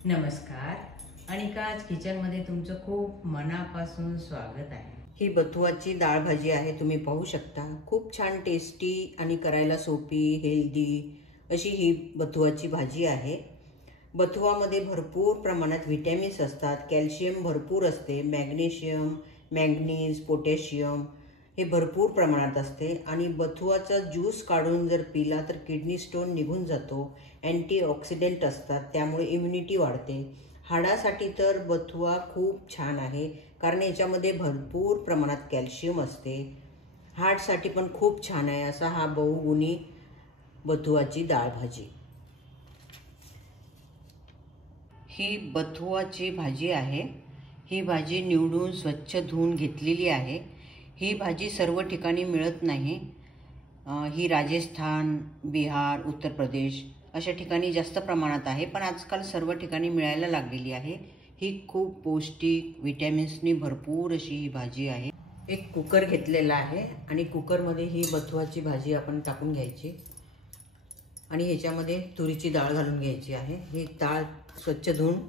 नमस्कार, अनिकाज किचनमध्ये तुमचं खूप मनापासून स्वागत आहे। ही बथुआची डाळ भाजी आहे, तुम्ही पाहू शकता। खूप छान टेस्टी आणि करायला सोपी, हेल्दी अशी ही बथुआची भाजी आहे। बथुआमध्ये भरपूर प्रमाणात विटॅमिन्स असतात, कॅल्शियम भरपूर असते, मॅग्नेशियम, मॅंगनीज, पोटॅशियम हे भरपूर प्रमाणात असते आणि बथुआचा ज्यूस काढून जर पिला तर किडनी स्टोन निघून जातो। अँटीऑक्सिडंट असतात, त्यामुळे इम्युनिटी वाढते। हाडासाठी तर बथुआ खूप छान आहे, कारण याच्यामध्ये भरपूर प्रमाणात कॅल्शियम असते। हार्टसाठी पण खूप छान आहे असा हा बहुगुणी बथुआची डाळ भाजी। ही बथुआची भाजी आहे। ही भाजी निवडून स्वच्छ धुवून घेतलेली आहे। ही भाजी सर्व ठिकाणी मिळत नाही। ही राजस्थान, बिहार, उत्तर प्रदेश अशा ठिकाणी जास्त प्रमाणात आहे, पण आजकाल सर्व ठिकाणी मिळायला लागलेली आहे। ही खूप पौष्टिक, विटॅमिन्सनी भरपूर अशी ही भाजी आहे। एक कुकर घेतलेला आहे आणि कुकरमध्ये ही बथुआची भाजी आपण टाकून घ्यायची आणि ह्याच्यामध्ये तुरीची डाळ घालून घ्यायची आहे। ही डाळ स्वच्छ धुवून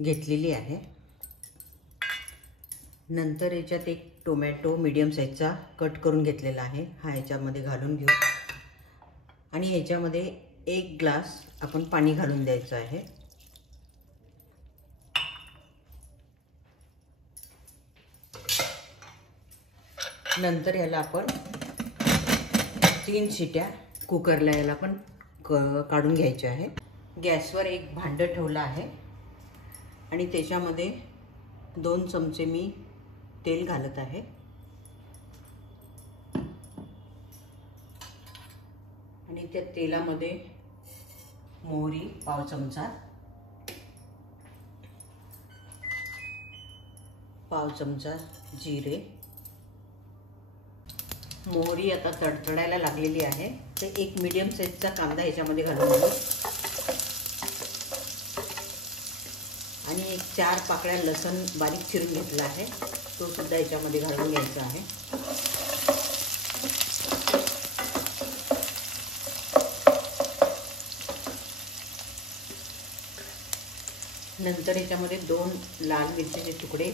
घेतलेली आहे। नंतर याच्यात एक टोमॅटो मीडियम साईजचा कट करून घेतलेला आहे, हा ह्याच्यामध्ये घालून घेऊ आणि ह्याच्यामध्ये 1 ग्लास आपण पाणी घालून द्यायचं आहे। नंतर याला आपण 3 शिट्या कुकरला याला पण काढून घ्यायचे आहे। गॅसवर एक भांडं ठेवलं आहे आणि त्याच्यामध्ये 2 चमचे मी तेल घालत आहे आणि त्या तेलामध्ये मोहरी पाव चमचा, पाव चमचा जिरे। मोहरी आता तडतडायला लागलेली आहे, तर एक मीडियम साईजचा कांदा याच्यामध्ये घालून घेऊ आणि 4 पाकळ्या लसूण बारीक चिरून घेतला आहे, तो सुद्धा याच्यामध्ये घालून घ्यायचा आहे। नंतर याच्यामध्ये 2 लाल मिरचीचे तुकडे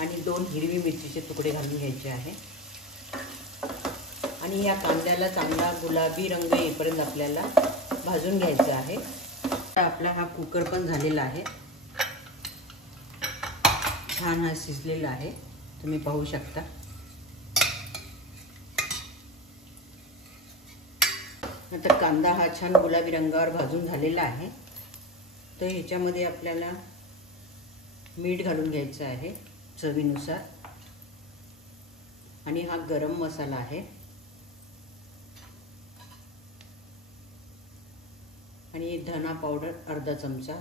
आणि 2 हिरवी मिरचीचे तुकडे घालून घ्यायचे आहे आणि या कांद्याला चांगला गुलाबी रंग येईपर्यंत आपल्याला भाजून घ्यायचा आहे। आपला हा कुकर पण झालेला आहे, छान हा शिजलेला आहे, तुम्ही पाहू शकता। नंतर कांदा हा छान गुलाबी रंगावर भाजून झालेला आहे, तर ह्याच्यामध्ये आपल्याला मीठ घालून घ्यायचं आहे चवीनुसार आणि हा गरम मसाला आहे आणि धना पावडर अर्धा चमचा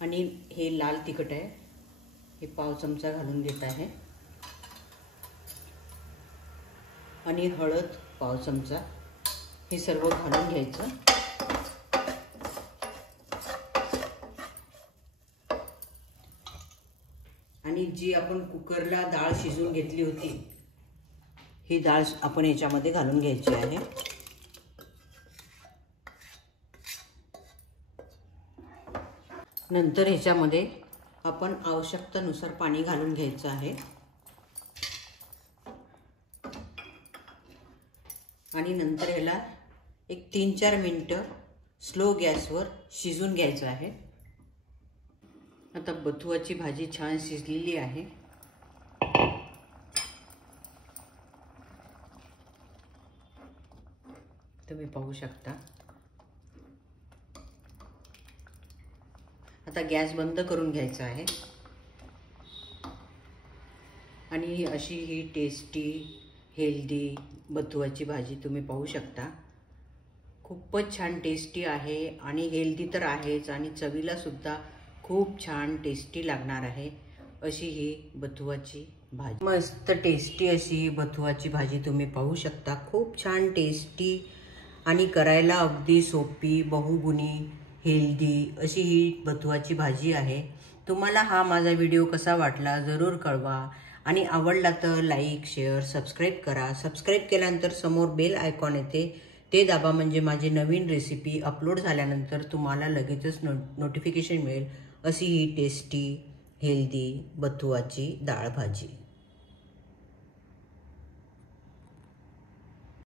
आणि हे लाल तिखट आहे, हे पाव चमचा घालून घेत आहे आणि हळद पाव चमचा, हे सर्व घालून घ्यायचं आणि जी आपण कुकरला डाळ शिजवून घेतली होती ही डाळ आपण याच्यामध्ये घालून घ्यायची आहे। नंतर ह्याच्यामध्ये आपण आवश्यकतेनुसार पाणी घालून घ्यायचं आहे आणि नंतर ह्याला एक 3-4 मिनिटं स्लो गॅसवर शिजून घ्यायचं आहे। आता बथुआची भाजी छान शिजलेली आहे। तुम्ही पाहू शकता। आता गॅस बंद करून घ्यायचा आहे आणि अशी ही टेस्टी, हेल्दी बथुआची भाजी तुम्ही पाहू शकता। खूपच छान टेस्टी आहे आणि हेल्दी तर आहेच आणि चवीला सुद्धा खूप छान टेस्टी लागणार आहे अशी ही बथुआची भाजी। मस्त टेस्टी अशी बथुआची भाजी तुम्ही पाहू शकता। खूप छान टेस्टी आणि करायला अगदी सोपी, बहुगुणी, हेल्दी अशी ही बथुआची भाजी आहे। तुम्हाला हा माझा व्हिडिओ कसा वाटला जरूर कळवा आणि आवडला तर लाईक, शेअर, सबस्क्राईब करा। सबस्क्राईब केल्यानंतर समोर बेल आयकॉन येते, ते दाबा म्हणजे माझी नवीन रेसिपी अपलोड झाल्यानंतर तुम्हाला लगेचच नोटिफिकेशन मिळेल अशी ही टेस्टी हेल्दी बथुआची डाळ भाजी.